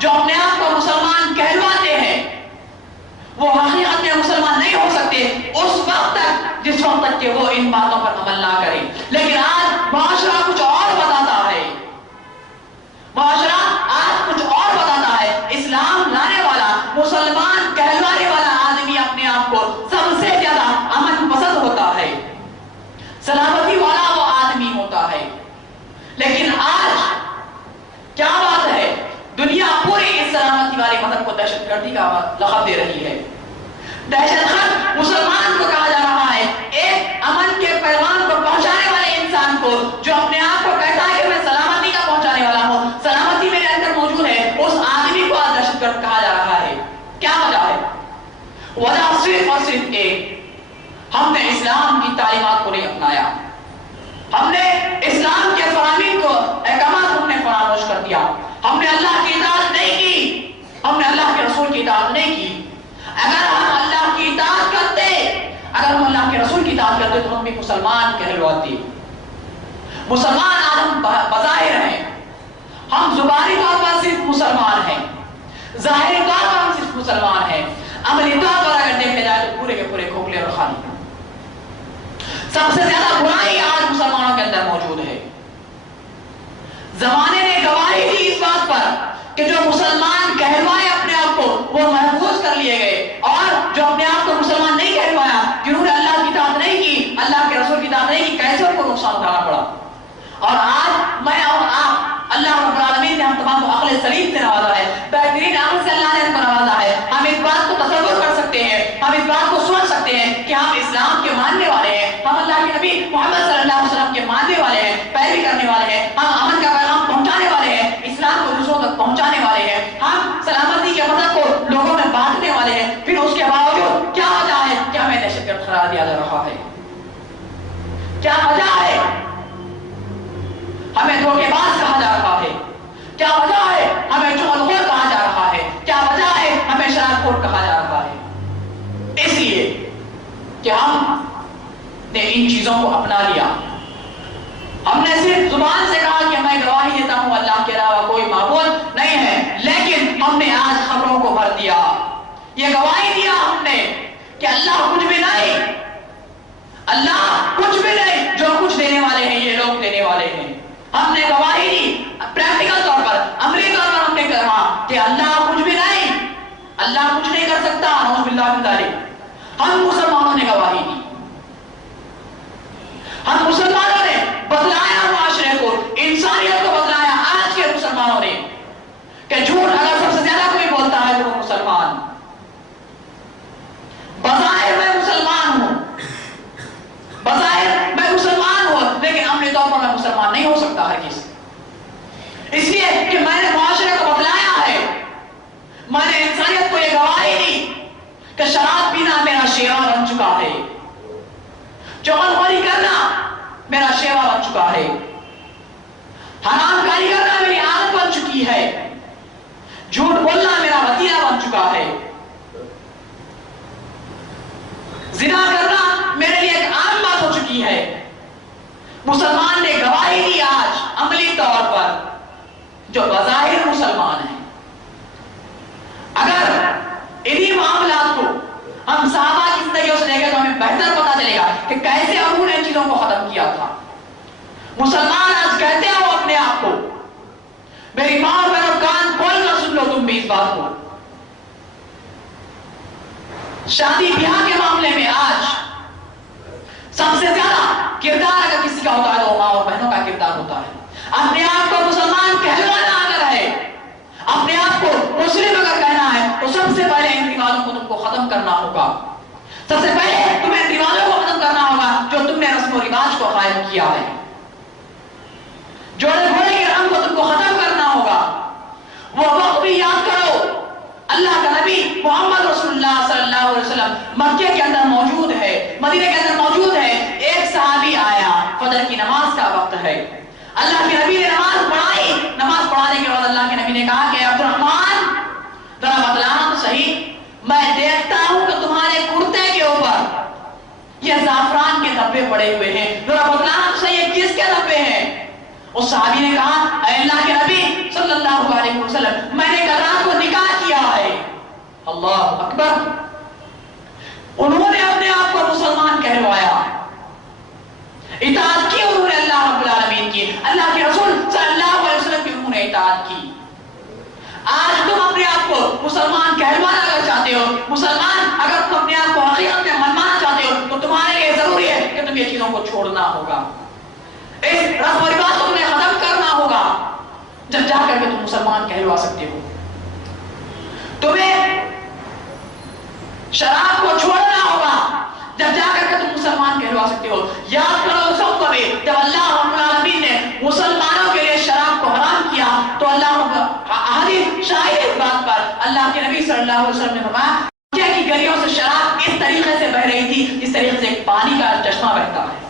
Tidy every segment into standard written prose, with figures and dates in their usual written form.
جو اپنے آپ کو مسلمان کہلواتے ہیں وہ حقیقت میں مسلمان نہیں ہو سکتے اس وقت تک جس وقت تک کہ وہ ان باتوں پر عمل نہ کرے. لیکن آج معاشرہ کچھ اور بتاتا ہے. معاشرہ آج کچھ اور بتاتا ہے. اسلام لانے والا مسلمان کہلوانے والا آدمی اپنے آپ کو سب سے زیادہ امن پسند ہوتا ہے, سلامتی والا وہ آدمی ہوتا ہے. لیکن آج کیا بات ہے, دنیا پوری اس سلامتی والے مذہب کو دہشت گردی کا لقب دے رہی ہے. دہشت گرد مسلمان کو کہا جا رہا ہے, ایک امن کے پیغام کو پہنچانے والے انسان کو جو اپنے آپ کو کہتا ہے کہ میں سلامتی کا پہنچانے والا ہوں, سلامتی میرے اندر موجود ہے, اس آدمی کو آج دہشت گرد کہا جا رہا ہے. کیا وجہ ہے؟ وجہ صرف اور صرف ایک, ہم نے اسلام کی تعلیمات کو نہیں اپنایا. ہم نے اسلام کے فرامین کو احکامات ہم نے فراموش کر دیا. ہم نے اللہ کی اطاعت نہیں کی, ہم نے اللہ کے رسول کی اطاعت نہیں کی. اگر ہم اللہ کی اطاعت کرتے, اگر ہم اللہ کے رسول کی اطاعت کرتے تو ہم بھی مسلمان کہلواتے. مسلمان آج ہم بظاہر ہیں, ہم زبانی طور پر صرف مسلمان ہیں, ظاہری طور پر ہم صرف مسلمان ہیں, عملی طور پر اگر دیکھنے جائے تو پورے کے پورے کھوکھلے اور خالی. سب سے زیادہ برائی آج مسلمانوں کے اندر موجود ہے. زمانے نے گواہی دی اس بات پر کہ جو مسلمان کہلوائے اپنے آپ کو وہ محفوظ کر لیے گئے, اور جو اپنے آپ کو مسلمان نہیں کہلوایا, جنہوں نے اللہ کی اطاعت نہیں کی, اللہ کے رسول کی اطاعت نہیں کی, کیسے ان کو نقصان اٹھانا پڑا. اور آج میں اور آپ, اللہ رب العالمین نے ہم تمام کو عقل سلیم سے نوازا ہے, بہترین عقل سے اللہ نے ہم کو نوازا ہے. ہم اس بات کو تصور کر سکتے ہیں, ہم اس بات کو سوچ سکتے ہیں کہ ہم اسلام کے ماننے والے ہیں, ہم اللہ کے نبی محمد صلی اللہ علیہ وسلم کے ماننے والے ہیں, پیروی کرنے والے ہیں, ہم امن کا پیغام پہنچانے والے ہیں, اسلام کو دوسروں تک پہنچانے والے ہیں, ہم سلامتی کے مذہب کو لوگوں میں بانٹنے والے ہیں. پھر اس کے باوجود کیا وجہ ہے کہ ہمیں دہشت گرد قرار دیا جا رہا ہے؟ کیا وجہ ہے ہمیں دھوکے باز کہا جا رہا ہے؟ کیا وجہ ہے ہمیں چغلخور کہا جا رہا ہے؟ کیا وجہ ہے ہمیں شراب خور کہا جا رہا ہے؟ اس لیے کہ ہم نے ان چیزوں کو اپنا لیا. ہم نے صرف زبان سے کہا کہ میں گواہی دیتا ہوں اللہ کے علاوہ کوئی معبود نہیں ہے, لیکن ہم نے آج خبروں کو بھر دیا. یہ گواہی دیا ہم نے کہ اللہ کچھ بھی نہیں, اللہ کچھ بھی نہیں, جو کچھ دینے والے ہیں یہ لوگ دینے والے ہیں. ہم نے گواہی دی پریکٹیکل طور پر, عملی طور پر ہم نے کہا کہ اللہ کچھ بھی نہیں, اللہ کچھ نہیں کر سکتا, نعوذ باللہ من ذالک. ہم مسلمانوں نے گواہی دی, ہم مسلمانوں نے بدلایا معاشرے کو, انسانیت کو بدلایا. آج کے مسلمانوں نے کہ جھوٹ اگر سب سے زیادہ کوئی بولتا ہے تو وہ مسلمان, بظاہر میں مسلمان ہوں, بظاہر میں مسلمان ہوں, لیکن عملی طور پر میں مسلمان نہیں ہو سکتا ہے. اس لیے کہ میں نے معاشرے کو بدلایا ہے, میں نے انسانیت کو یہ گواہی دی کہ شراب پینا میرا شیوا بن چکا ہے, چغلخوری کرنا میرا شیوا بن چکا ہے, حرام کاری کرنا میری عادت بن چکی ہے, جھوٹ بولنا میرا وتیرہ بن چکا ہے, زنا کرنا میرے لیے ایک عام بات ہو چکی ہے. مسلمان نے گواہی دی آج عملی طور پر, جو بظاہر مسلمان ہیں. اگر انہی معاملات کو ہم صحابہ کی زندگیوں سے دیکھیں تو ہمیں بہتر پتا چلے گا کہ کیسے انہوں نے ان چیزوں کو ختم کیا تھا. مسلمان آج کہتے ہو اپنے آپ کو, میری ماں اور بہنوں کان کھول کر سن لو تم بھی اس بات کو, شادی بیاہ کے معاملے میں آج سب سے زیادہ کردار اگر کسی کا ہوتا ہے تو ماں اور بہنوں کا کردار ہوتا ہے. اپنے آپ کو مسلمان کہلوانا اگر ہے, اپنے آپ کو مسلم اگر کہنا ہے تو سب سے پہلے ان رواجوں کو تم کو ختم کرنا ہوگا. سب سے پہلے تمہیں ان رواجوں کو ختم کرنا ہوگا جو تم نے رسم و رواج کو قائم کیا ہے. جوڑے گھوڑے کے رنگ کو تم کو ختم کرنا ہوگا. وہ وقت بھی یاد کرو, اللہ کا نبی محمد رسول اللہ صلی اللہ علیہ وسلم مکے کے اندر موجود ہے, مدینے کے اندر موجود ہے. ایک صحابی آیا, فجر کی نماز کا وقت ہے, اللہ کے نبی نے نماز پڑھائی. نماز پڑھانے کے بعد اللہ کے نبی نے کہا کہ عبد الرحمن ذرا بتلانا تو صحیح, میں دیکھتا ہوں کہ تمہارے کرتے کے اوپر یہ زعفران کے دھبے پڑے ہوئے ہیں, ذرا بتلانا تو صحیح کس کے دھبے ہیں. اس صحابی نے کہا اے اللہ کے نبی صلی اللہ علیہ وسلم, میں نے کہا اللہ اکبر. انہوں نے اپنے آپ کو مسلمان کہلوایا, اطاعت کی انہوں نے اللہ رب العالمین کی, اللہ کے رسول صلی اللہ علیہ وسلم کی انہوں نے اطاعت کی. آج تم اپنے آپ کو مسلمان کہلوانا اگر چاہتے ہو, مسلمان اگر تم اپنے آپ کو حقیقت میں منوانا چاہتے ہو, تو تمہارے لیے ضروری ہے کہ تم یہ چیزوں کو چھوڑنا ہوگا, اس رسم و رواج کو تمہیں ختم کرنا ہوگا, جب جا کر کے تم مسلمان کہلوا سکتے ہو. تمہیں شراب کو چھوڑنا ہوگا, جب جا کر کے تم مسلمان کہلوا سکتے ہو. یاد کرو اس وقت بھی جب اللہ رب العالمین نے مسلمانوں کے لیے شراب کو حرام کیا, تو اللہ حدیث شاہد اس بات پر, اللہ کے نبی صلی اللہ علیہ وسلم نے فرمایا مکہ کی گلیوں سے شراب اس طریقے سے بہ رہی تھی جس طریقے سے ایک پانی کا چشمہ بہتا ہے.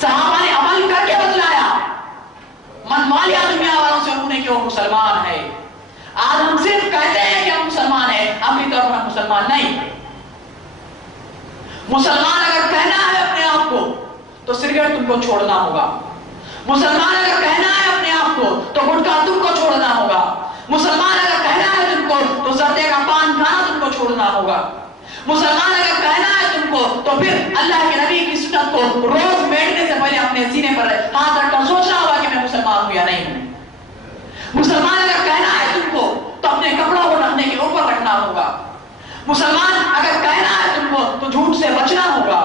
صحابہ نے عمل کر کے بتلایا, منوا لیا دنیا والوں سے انہوں نے کہ وہ مسلمان ہے. آج ہم صرف کہتے ہیں کہ ہم مسلمان ہیں, اپنی طور پر ہم مسلمان نہیں. مسلمان اگر کہنا ہے اپنے آپ کو تو سگریٹ تم کو چھوڑنا ہوگا. مسلمان اگر کہنا ہے اپنے آپ کو تو گٹکا تم کو چھوڑنا ہوگا. مسلمان اگر کہنا ہے تم کو تو زردے کا پان کھانا تم کو چھوڑنا ہوگا. مسلمان اگر کہنا ہے تم کو تو پھر اللہ کے نبی کی سنت کو روز بیٹھنے سے پہلے اپنے سینے پر ہاتھ رکھ کر سوچنا ہوگا کہ میں مسلمان ہوں یا نہیں ہوں. مسلمان اگر کہنا ہے تم کو تو اپنے کپڑوں کو رکھنے کے اوپر رکھنا ہوگا. مسلمان اگر کہنا ہے تم کو تو جھوٹ سے بچنا ہوگا.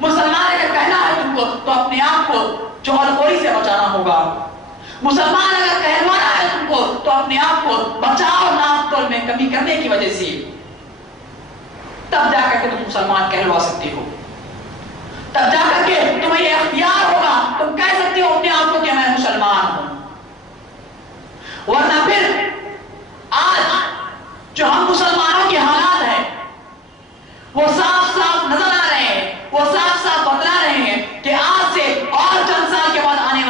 مسلمان اگر کہنا ہے تم کو تو اپنے آپ کو چغل خوری سے بچانا ہوگا. مسلمان اگر کہلوانا ہے تم کو تو اپنے آپ کو بچاؤ ناپ تول میں کمی کرنے کی وجہ سے, تب جا کر کے تم مسلمان کہلوا سکتے ہو. تب جا کر کے تمہیں یہ اختیار ہوگا, تم کہہ سکتے ہو اپنے آپ کو کہ میں مسلمان ہوں. ورنہ پھر آج جو ہم مسلمانوں کے حالات ہیں وہ صاف صاف نظر آ رہے ہیں, وہ صاف صاف بتلا رہے ہیں کہ آج سے اور چند سال کے بعد آنے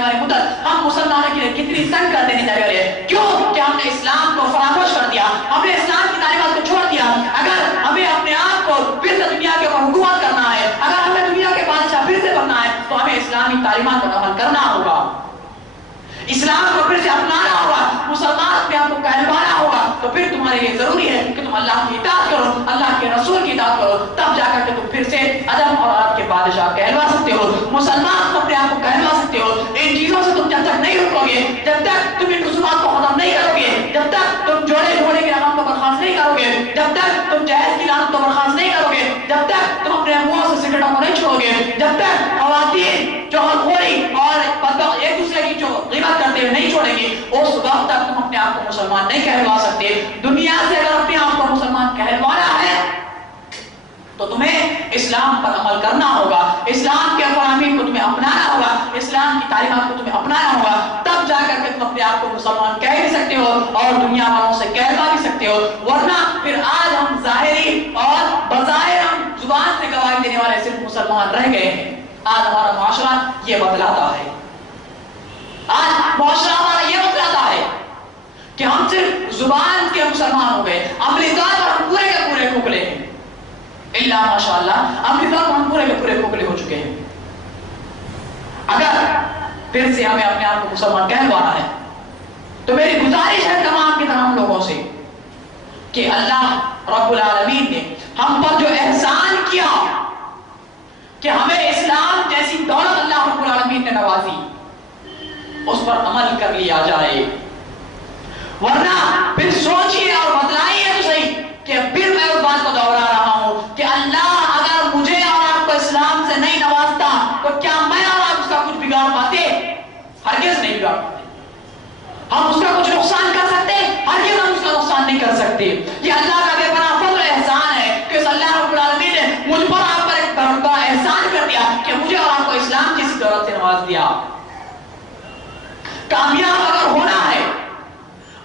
والی مدت ہم مسلمانوں کے لیے کتنی تنگ کر دینے جا رہے ہیں. کیوں کہ ہم نے اسلام کو فراموش کر دیا, ہم نے اسلام کی تعلیمات کو چھوڑ دیا. اگر ہمیں اپنے آپ کو پھر سے دنیا کے اوپر حکومت کرنا ہے, اگر ہمیں دنیا کے بادشاہ پھر سے بننا ہے, تو ہمیں اسلامی تعلیمات پر عمل کرنا ہوگا, اسلام کو پھر سے اپنانا ہوگا, مسلمان اپنے آپ کو کہلوانا ہوگا. تو پھر تمہارے لیے ضروری ہے کہ تم اللہ کی اطاعت کرو, اللہ کے رسول کی اطاعت کرو, تب جا کر کے تم پھر سے عدم اور عرب کے بادشاہ کہلوا سکتے ہو. مسلمان اپنے آپ کو کہلوا سکتے ہو. ان چیزوں سے تم جب تک نہیں رکو گے, جب تک تم ان رسومات کو ختم نہیں کرو گے, جب تک تم جوڑے گھوڑے کی رقم کو برخاست نہیں کرو گے, جب تک تم جہیز کی لعنت کو برخاست نہیں کرو گے, جب تک تم اپنے منہ سے سگریٹوں کو نہیں چھوڑو گے, جب تک خواتین چغل خوری اور ایک دوسرے کی جو غیبت کرتے ہوئے نہیں چھوڑیں گے, اس وقت تک تم اپنے آپ کو مسلمان نہیں کہلوا سکتے. دنیا سے اگر اپنے آپ کو مسلمان کہلوانا ہے تو تمہیں اسلام پر عمل کرنا ہوگا, اسلام کے فرامین کو تمہیں اپنانا ہوگا, اسلام کی تعلیمات کو تمہیں اپنانا ہوگا. تب جا کر کے تم اپنے آپ کو مسلمان کہہ بھی سکتے ہو اور دنیا والوں سے کہلوا بھی سکتے ہو. ورنہ پھر آج ہم ظاہری اور بظاہر ہم زبان سے گواہی دینے والے صرف مسلمان رہ گئے ہیں. آج ہمارا معاشرہ یہ بتلاتا ہے, آج معاشرہ ہمارا یہ بتلاتا ہے کہ ہم صرف زبان کے مسلمان ہو گئے, عملی طور پر ہم پورے کے پورے کھوکھلے ہیں. اللہ ماشاءاللہ, عملی طور پر ہم پورے کے پورے کھوکھلے ہو چکے ہیں. اگر پھر سے ہمیں اپنے آپ کو مسلمان کہلوانا ہے تو میری گزارش ہے تمام کے تمام لوگوں سے کہ اللہ رب العالمین نے ہم پر جو احسان کیا کہ ہمیں اسلام جیسی دولت اللہ رب العالمین نے نوازی, اس پر عمل کر لیا جائے. ورنہ پھر سوچئے اور بتلائیے تو صحیح کہ پھر میں اس بات کو دوہرا رہا ہوں کہ اللہ اگر مجھے اور آپ کو اسلام سے نہیں نوازتا تو کیا میں اور آپ اس کا کچھ بگاڑ پاتے؟ ہرگز نہیں بگاڑ پاتے. ہم اس کا کچھ نقصان کر سکتے؟ ہرگز ہم اس کا نقصان نہیں کر سکتے. یہ اللہ کا بے پناہ فضل احسان ہے کہ اللہ رب العالمین نے مجھ پر آپ پر ایک بڑا احسان کر دیا کہ مجھے اور آپ کو اسلام جیسی دولت سے نواز دیا. کامیاب اگر ہونا ہے,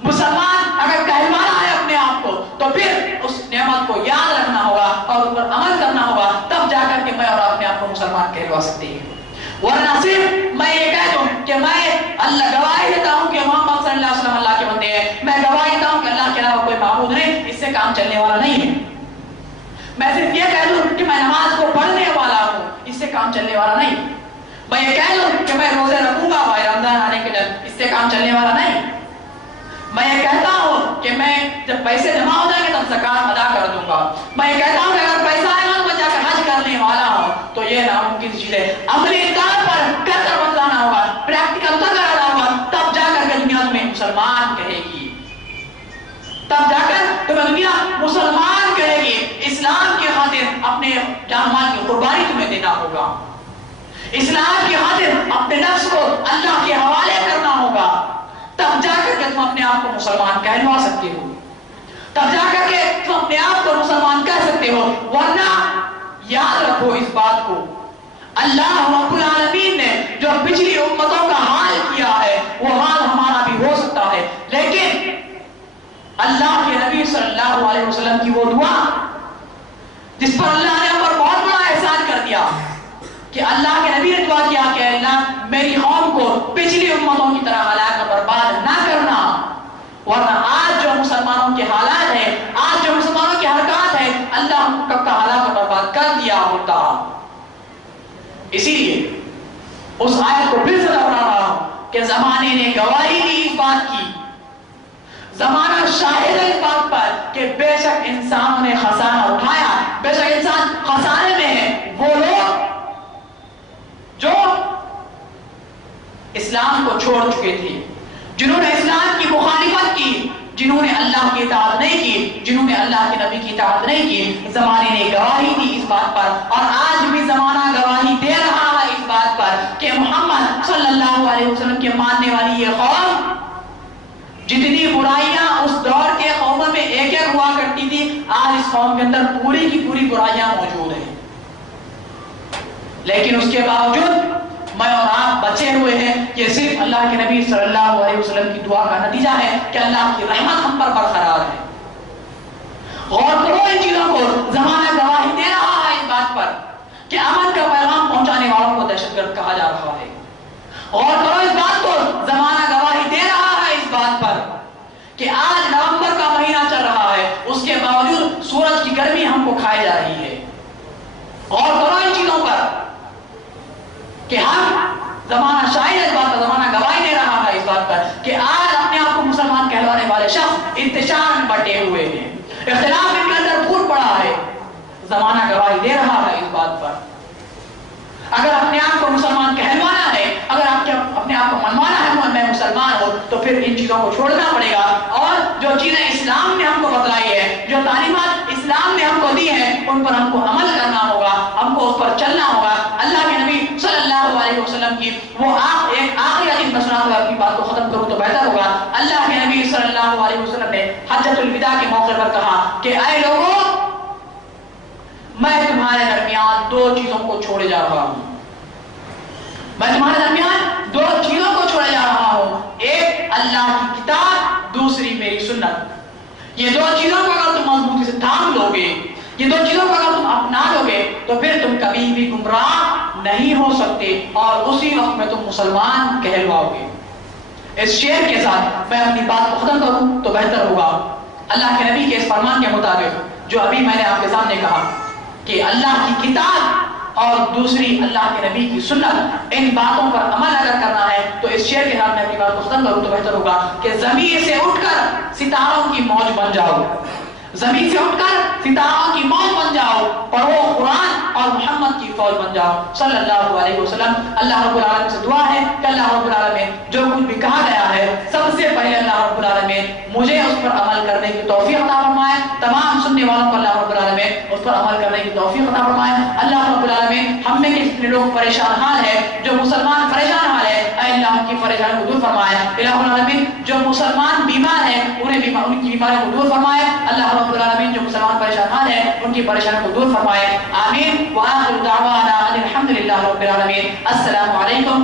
مسلمان اگر کہلوانا ہے اپنے آپ کو, تو پھر اس نعمت کو یاد رکھنا ہوگا اور اس پر عمل کرنا ہوگا. تب جا کر کے میں اور اپنے آپ کو مسلمان کہلوا سکتے ہیں. ورنہ صرف میں یہ کہہ دوں کہ میں اللہ گواہی دیتا ہوں کہ محمد صلی اللہ علیہ وسلم اللہ کے بندے ہیں, میں گواہی دیتا ہوں کہ اللہ کے علاوہ کوئی معبود نہیں, اس سے کام چلنے والا نہیں ہے. میں صرف یہ کہہ دوں کہ میں نماز کو پڑھنے والا ہوں, اس سے کام چلنے والا نہیں. میں یہ کہہ دوں کہ میں روزے رکھوں گا بھائی رمضان آنے کے دن, اس سے کام چلنے والا نہیں. کہ میں جب پیسے جمع ہو جائیں گے تب زکات ادا کر دوں گا. میں کہتا ہوں کہ اگر پیسہ آئے گا تو میں جا کر حج کرنے والا ہوں, تو یہ ناممکن چیز ہے. عملی طور پر کر کر بتلانا ہوگا, پریکٹیکل کر کر ہوگا, تب جا کر کے دنیا تمہیں مسلمان کہے گی. تب جا کر تمہیں دنیا مسلمان کہے گی. اسلام کی خاطر اپنے جان مال کی قربانی تمہیں دینا ہوگا. اسلام کی خاطر اپنے نفس کو اللہ کے حوالے کرنا ہوگا. تب جا کر کے تم اپنے آپ کو مسلمان کہلوا سکتے ہو. تب جا کر کے تم اپنے آپ کو مسلمان کہہ سکتے ہو. ورنہ یاد رکھو اس بات کو, اللہ رب العالمین نے جو پچھلی امتوں کا حال کیا ہے وہ حال ہمارا بھی ہو سکتا ہے. لیکن اللہ کے نبی صلی اللہ علیہ وسلم کی وہ دعا جس پر اللہ نے ہم پر بہت بڑا احسان کر دیا کہ اللہ کے نبی نے دعا کیا کہ اللہ میری قوم کو پچھلی امتوں کی طرح ہلاک اور برباد نہ کرنا. ورنہ آج جو مسلمانوں کے حالات ہیں, آج جو مسلمانوں کی حرکات ہیں, اللہ ہم کو کب کا ہلاک اور برباد کر دیا ہوتا. اسی لیے اس آیت کو پھر سے دوہرا رہا ہوں کہ زمانے نے گواہی دی اس بات کی, زمانہ شاہد ہے اس بات پر کہ بے شک انسانوں نے خسارہ اٹھایا, بے شک انسان خسارے میں ہے. وہ لوگ جو اسلام کو چھوڑ چکے تھے, جنہوں نے اسلام کی مخالفت کی, جنہوں نے اللہ کی اطاعت نہیں کی, جنہوں نے اللہ کے نبی کی اطاعت نہیں کی. زمانے نے گواہی دی اس بات پر, اور آج بھی زمانہ گواہی دے رہا ہے اس بات پر کہ محمد صلی اللہ علیہ وسلم کے ماننے والی یہ قوم, جتنی برائیاں اس دور کے قوموں میں ایک ایک ہوا کرتی تھی, آج اس قوم کے اندر پوری کی پوری برائیاں موجود ہیں. لیکن اس کے باوجود میں اور آپ بچے ہوئے ہیں. یہ صرف اللہ کے نبی صلی اللہ علیہ وسلم کی دعا کا نتیجہ ہے کہ اللہ کی رحمت ہم پر برقرار ہے. غور کرو ان چیزوں کو. زمانہ گواہی دے رہا ہے اس بات پر کہ امن کا پیغام پہنچانے والوں کو دہشت گرد کہا جا رہا ہے. غور کرو اس بات کو. زمانہ گواہی دے رہا ہے اس بات پر کہ آج نومبر کا مہینہ چل رہا ہے, اس کے باوجود سورج کی گرمی ہم کو کھائے جا رہی ہے. غور کرو ان چیزوں پر کہ ہم زمانہ شاہد ہے اس بات پر, زمانہ گواہی دے رہا ہے اس بات پر کہ آج اپنے آپ کو مسلمان کہلوانے والے شخص انتشار میں بٹے ہوئے ہیں, اختلاف ان کے اندر پھوٹ پڑا ہے. زمانہ گواہی دے رہا ہے اس بات پر. اگر اپنے آپ کو مسلمان کہلوانا ہے, اگر اپنے آپ کو منوانا ہے میں مسلمان ہوں, تو پھر ان چیزوں کو چھوڑنا پڑے گا. اور جو چیزیں اسلام نے ہم کو بتلائی ہے, جو تعلیمات اسلام نے ہم کو دی ہیں, ان پر ہم کو عمل کرنا ہوگا, ہم کو اس پر چلنا ہوگا. اللہ کے نبی صلی اللہ علیہ وسلم کی وہ ایک آخری حدیث میں سنا ہوا, اپنی بات کو ختم کروں تو بہتر ہوگا. اللہ کے نبی صلی اللہ علیہ وسلم نے حجۃ الوداع کے موقع پر کہا کہ اے لوگوں, میں تمہارے درمیان دو چیزوں کو چھوڑے جا رہا ہوں. میں تمہارے درمیان دو چیزوں کو چھوڑے جا رہا ہوں, ایک اللہ کی کتاب, دوسری میری سنت. یہ دو چیزوں کو اگر تم مضبوطی سے تھام لو گے, یہ دو چیزوں کو اگر تم اپنا لو گے, تو پھر تم کبھی بھی گمراہ نہیں ہو سکتے, اور اسی وقت میں تم مسلمان کہلواؤ گے. اس شعر کے ساتھ میں اپنی بات کو ختم کروں تو بہتر ہوگا. اللہ کے نبی کے اس فرمان کے مطابق جو ابھی میں نے آپ کے سامنے کہا کہ اللہ کی کتاب اور دوسری اللہ کے نبی کی سنت, ان باتوں پر عمل اگر کرنا ہے تو اس شعر کے ساتھ میں اپنی بات کو ختم کروں تو بہتر ہوگا کہ زمین سے اٹھ کر ستاروں کی موج بن جاؤ. زمین سے اٹھ کر ستاروں کی موج بن جاؤ, پڑھو قرآن اور محمد کی فوج بن جاؤ صلی اللہ علیہ وسلم. اللہ رب العالمین سے دعا ہے کہ اللہ رب العالمین جو کچھ بھی کہا گیا ہے, سب سے پہلے اللہ رب العالمین مجھے اس پر عمل کرنے کی توفیق عطا فرمائے, تمام سننے والوں کو اللہ رب العالمین اس پر عمل کرنے کی توفیق عطا فرمائے. اللہ رب العالمین ہم میں کتنے لوگ پریشان حال ہے, جو مسلمان پریشان حال ہے, اے اللہ ان کی پریشانی کو دور فرمائے. الہ العالمین جو مسلمان بیمار ہیں ان کی بیماری کو دور فرمائے. اللہ رب العالمین جو مسلمان پریشان حال ہے ان کی پریشانی کو دور فرمائے. آمین. وآخر دعوانا ان الحمد للہ رب العالمین. السلام علیکم.